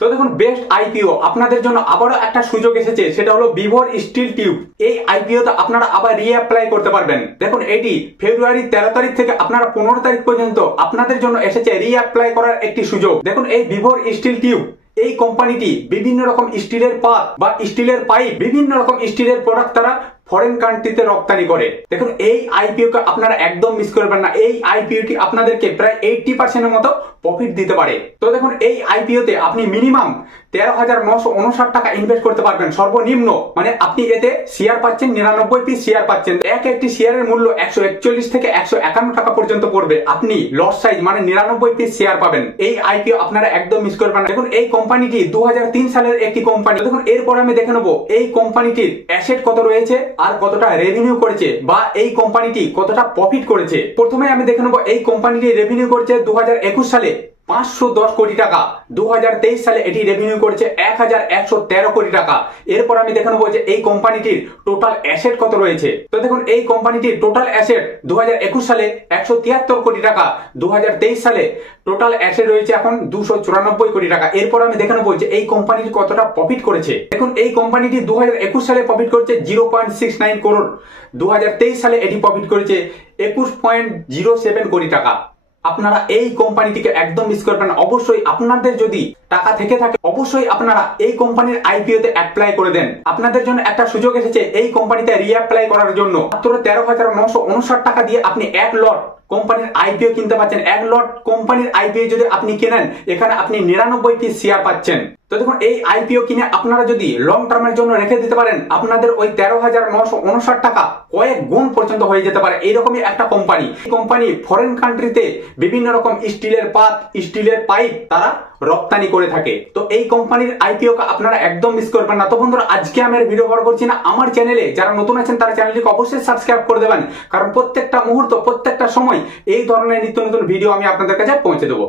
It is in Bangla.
তো দেখুন বেস্ট আইপিও আপনাদের জন্য আবারও একটা সুযোগ এসেছে, সেটা হলো ভিভোর স্টিল টিউব। এই আইপিও তে আপনারা আবার রিঅ্যাপ্লাই করতে পারবেন। দেখুন এটি ফেব্রুয়ারি 13 তারিখ থেকে আপনারা 15 তারিখ পর্যন্ত আপনাদের জন্য এসেছে রিঅ্যাপ্লাই করার একটি সুযোগ। দেখুন এই ভিভোর স্টিল টিউব, এই কোম্পানিটি বিভিন্ন রকম স্টিলের পাত বা স্টিলের পাইপ, বিভিন্ন রকম স্টিলের প্রোডাক্ট তারা ফরেন কান্ট্রিতে রপ্তানি করে। দেখুন এই আইপিও কে আপনারা একদম মিস করবেন না। এই আইপিওটি আপনাদেরকে প্রায় 80% এর মতো প্রফিট দিতে পারে। তো দেখুন এই আইপিও তে আপনি মিনিমাম 13,959 টাকা ইনভেস্ট করতে পারবেন সর্বনিম্ন। মানে আপনি এতে শেয়ার পাচ্ছেন, 99 পিস শেয়ার পাচ্ছেন। একটি শেয়ারের মূল্য 141 থেকে 151 টাকা পর্যন্ত পড়বে। আপনি লস সাইজ মানে 99 পিস শেয়ার পাবেন। এই আইপিও আপনারা একদম মিস করবেন না। দেখুন এই কোম্পানিটি 2003 সালের একটি কোম্পানি। দেখুন এরপর আমি দেখে নেবো এই কোম্পানিটির অ্যাসেট কত রয়েছে আর কতটা রেভিনিউ করেছে বা এই কোম্পানিটি কতটা প্রফিট করেছে। প্রথমে আমি দেখে নেবো এই কোম্পানিটি রেভিনিউ করেছে 2021 সালে 510 কোটি টাকা, 2023 সালে এটি রেভিনিউ করেছে 1113 কোটি টাকা। এরপর আমি দেখে নেবো যে এই কোম্পানিটির টোটাল অ্যাসেট কত রয়েছে। তো দেখুন এই কোম্পানিটির টোটাল অ্যাসেট 2021 সালে 173 কোটি টাকা, 2023 সালে টোটাল অ্যাসেট রয়েছে এখন 294 কোটি টাকা। এরপর আমি দেখে নেবো যে এই কোম্পানিটি কতটা প্রফিট করেছে। দেখুন এই কোম্পানিটি 2021 সালে প্রফিট করেছে 0.69 করোড়, 2023 সালে এটি প্রফিট করেছে 21.07 কোটি টাকা। আপনারা এই কোম্পানিটিকে একদম মিস করবেন না। অবশ্যই আপনাদের যদি টাকা থেকে থাকে অবশ্যই আপনারা এই কোম্পানির আইপিও তে অ্যাপ্লাই করে দেন। আপনাদের জন্য একটা সুযোগ এসেছে এই কোম্পানিতে রিঅ্যাপ্লাই করার জন্য। মাত্র 13,959 টাকা দিয়ে আপনি এক লট কোম্পানির আইপিও কিনতে পাচ্ছেন। এক লট কোম্পানির আইপিও যদি আপনি কেনেন এখানে আপনি 99 পিস শেয়ার পাচ্ছেন। তো দেখুন এই আইপিও কিনে আপনারা যদি লং টার্মের জন্য রেখে দিতে পারেন আপনাদের ওই 13,959 টাকা কয়েক গুণ পর্যন্ত হয়ে যেতে পারে। এইরকমই একটা কোম্পানি। এই কোম্পানি ফরেন কান্ট্রিতে বিভিন্ন রকম স্টিলের পাত, স্টিলের পাইপ তারা রপ্তানি করে থাকে। তো এই কোম্পানির আইপিও কে আপনারা একদম মিস করবেন না। তো বন্ধুরা আজকে আমি আর ভিডিও বড় করছি না। আমার চ্যানেলে যারা নতুন আছেন তারা চ্যানেলটিকে অবশ্যই সাবস্ক্রাইব করে দেবেন, কারণ প্রত্যেকটা মুহূর্ত প্রত্যেকটা সময় এই ধরনের নিত্য নতুন ভিডিও আমি আপনাদের কাছে পৌঁছে দেবো।